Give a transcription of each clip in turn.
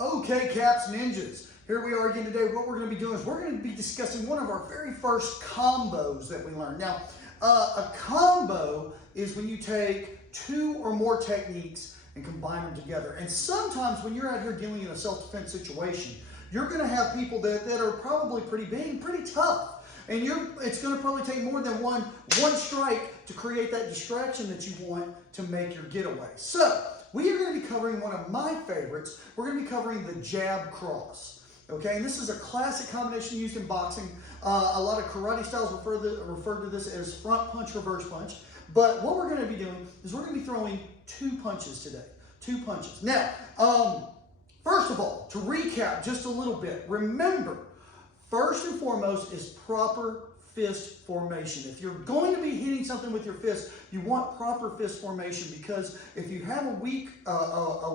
Okay, Caps Ninjas, here we are again today. What we're going to be doing is we're going to be discussing one of our very first combos that we learned. Now, a combo is when you take two or more techniques and combine them together. And sometimes when you're out here dealing in a self-defense situation, you're going to have people that are probably pretty big and pretty tough. And it's going to probably take more than one strike to create that distraction that you want to make your getaway. So, we are going to be covering one of my favorites. We're going to be covering the jab cross. Okay, and this is a classic combination used in boxing. A lot of karate styles refer to this as front punch, reverse punch. But what we're going to be doing is we're going to be throwing two punches today. Two punches. Now, first of all, to recap just a little bit, remember, first and foremost is proper fist formation. If you're going to be hitting something with your fist, you want proper fist formation, because if you have a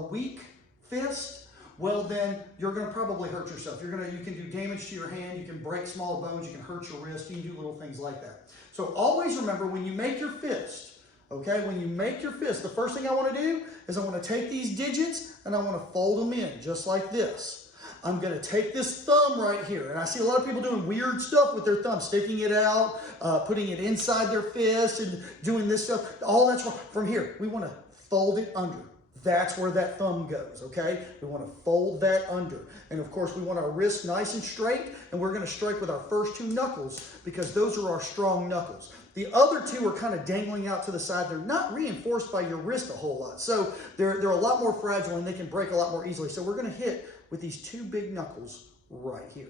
weak fist, well then you're going to probably hurt yourself. You can do damage to your hand, you can break small bones, you can hurt your wrist, you can do little things like that. So always remember, when you make your fist, okay, when you make your fist, the first thing I want to do is I want to take these digits and I want to fold them in just like this. I'm going to take this thumb right here, and I see a lot of people doing weird stuff with their thumb, sticking it out, putting it inside their fist, and doing this stuff. All that's wrong. From here, we want to fold it under. That's where that thumb goes, okay? We want to fold that under. And of course, we want our wrist nice and straight, and we're going to strike with our first two knuckles because those are our strong knuckles. The other two are kind of dangling out to the side. They're not reinforced by your wrist a whole lot. So they're a lot more fragile, and they can break a lot more easily. So we're going to hit with these two big knuckles right here,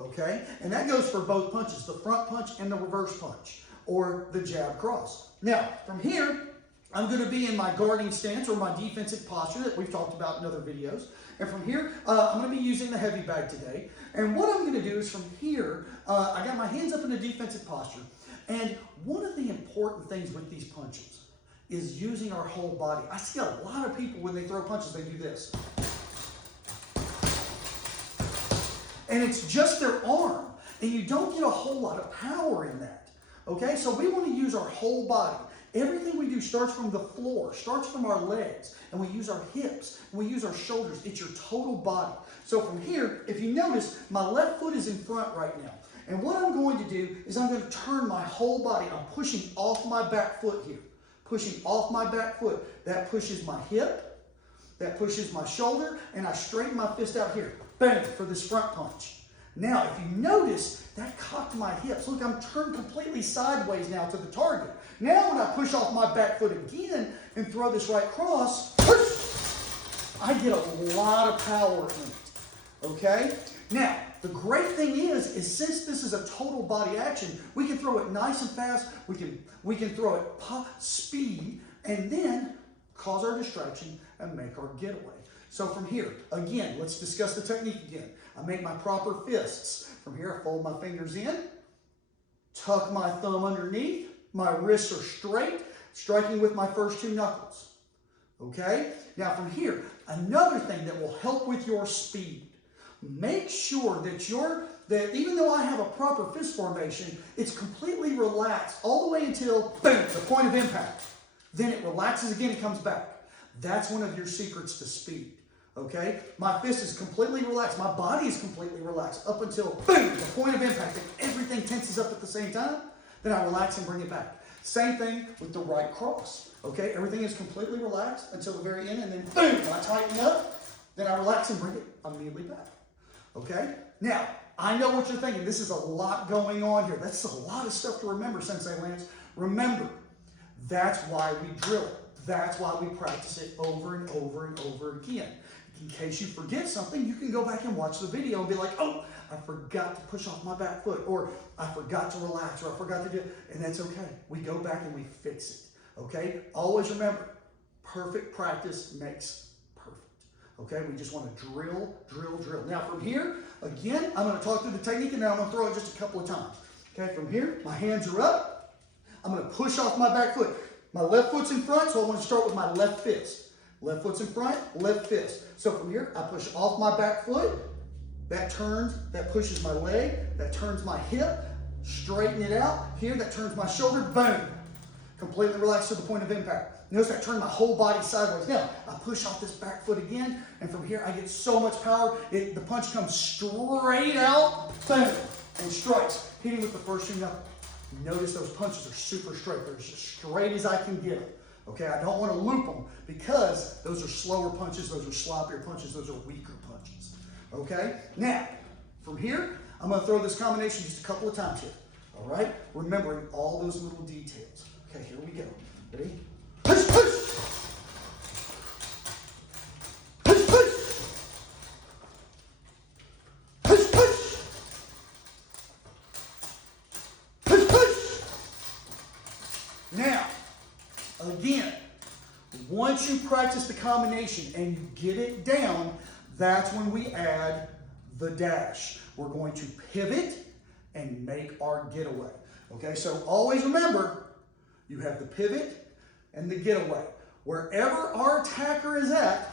okay? And that goes for both punches, the front punch and the reverse punch, or the jab cross. Now, from here, I'm going to be in my guarding stance or my defensive posture that we've talked about in other videos. And from here, I'm going to be using the heavy bag today. And what I'm going to do is from here, I got my hands up in a defensive posture. And one of the important things with these punches is using our whole body. I see a lot of people when they throw punches, they do this. And it's just their arm. And you don't get a whole lot of power in that. Okay, so we want to use our whole body. Everything we do starts from the floor, starts from our legs, and we use our hips, and we use our shoulders. It's your total body. So from here, if you notice, my left foot is in front right now. And what I'm going to do is I'm going to turn my whole body. I'm pushing off my back foot here. Pushing off my back foot. That pushes my hip, that pushes my shoulder, and I straighten my fist out here. Bang, for this front punch. Now, if you notice, that cocked my hips. Look, I'm turned completely sideways now to the target. Now, when I push off my back foot again and throw this right cross, push, I get a lot of power in it, okay? Now, the great thing is since this is a total body action, we can throw it nice and fast, we can throw it speed, and then cause our distraction and make our getaway. So from here, again, let's discuss the technique again. I make my proper fists. From here, I fold my fingers in, tuck my thumb underneath, my wrists are straight, striking with my first two knuckles. Okay? Now from here, another thing that will help with your speed, make sure that even though I have a proper fist formation, it's completely relaxed all the way until, boom, the point of impact. Then it relaxes again and comes back. That's one of your secrets to speed, okay? My fist is completely relaxed. My body is completely relaxed up until, boom, the point of impact. And everything tenses up at the same time. Then I relax and bring it back. Same thing with the right cross, okay? Everything is completely relaxed until the very end, and then, boom, I tighten up. Then I relax and bring it immediately back, okay? Now, I know what you're thinking. This is a lot going on here. That's a lot of stuff to remember, Sensei Lance. Remember, that's why we drill it. That's why we practice it over and over and over again. In case you forget something, you can go back and watch the video and be like, oh, I forgot to push off my back foot, or I forgot to relax, or I forgot to do it, and that's okay. We go back and we fix it, okay? Always remember, perfect practice makes perfect, okay? We just want to drill, drill, drill. Now from here, again, I'm going to talk through the technique, and then I'm going to throw it just a couple of times. Okay, from here, my hands are up. I'm going to push off my back foot. My left foot's in front, so I want to start with my left fist. Left foot's in front, left fist. So from here, I push off my back foot. That turns, that pushes my leg. That turns my hip. Straighten it out. Here, that turns my shoulder. Boom. Completely relaxed to the point of impact. Notice I turn my whole body sideways. Now, I push off this back foot again, and from here I get so much power, the punch comes straight out, boom, and strikes. Hitting with the first two knuckles. Notice those punches are super straight. They're as straight as I can get them. Okay, I don't want to loop them because those are slower punches, those are sloppier punches, those are weaker punches. Okay, now, from here, I'm going to throw this combination just a couple of times here. All right, remembering all those little details. Okay, here we go. Ready? Push, push! Push, push! Push, push! Push, push! Now, again, once you practice the combination and you get it down, that's when we add the dash. We're going to pivot and make our getaway. Okay, so always remember, you have the pivot and the getaway. Wherever our attacker is at,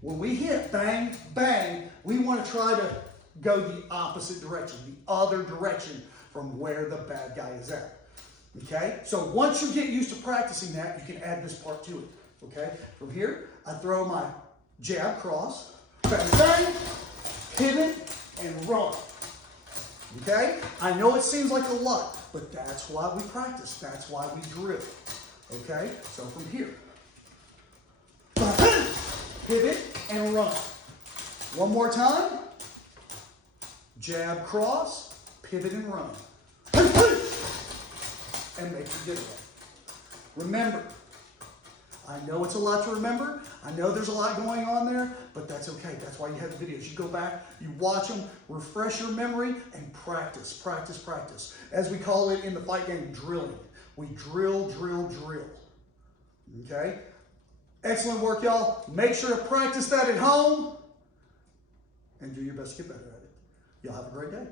when we hit bang, bang, we want to try to go the opposite direction, the other direction from where the bad guy is at. Okay, so once you get used to practicing that, you can add this part to it. Okay, from here, I throw my jab cross, bang, bang, pivot, and run. Okay, I know it seems like a lot, but that's why we practice. That's why we drill. Okay, so from here, pivot and run. One more time. Jab, cross, pivot and run. And make your getaway. Remember, I know it's a lot to remember. I know there's a lot going on there, but that's okay. That's why you have the videos. You go back, you watch them, refresh your memory, and practice, practice, practice. As we call it in the fight game, drilling. We drill, drill, drill. Okay? Excellent work, y'all. Make sure to practice that at home and do your best to get better at it. Y'all have a great day.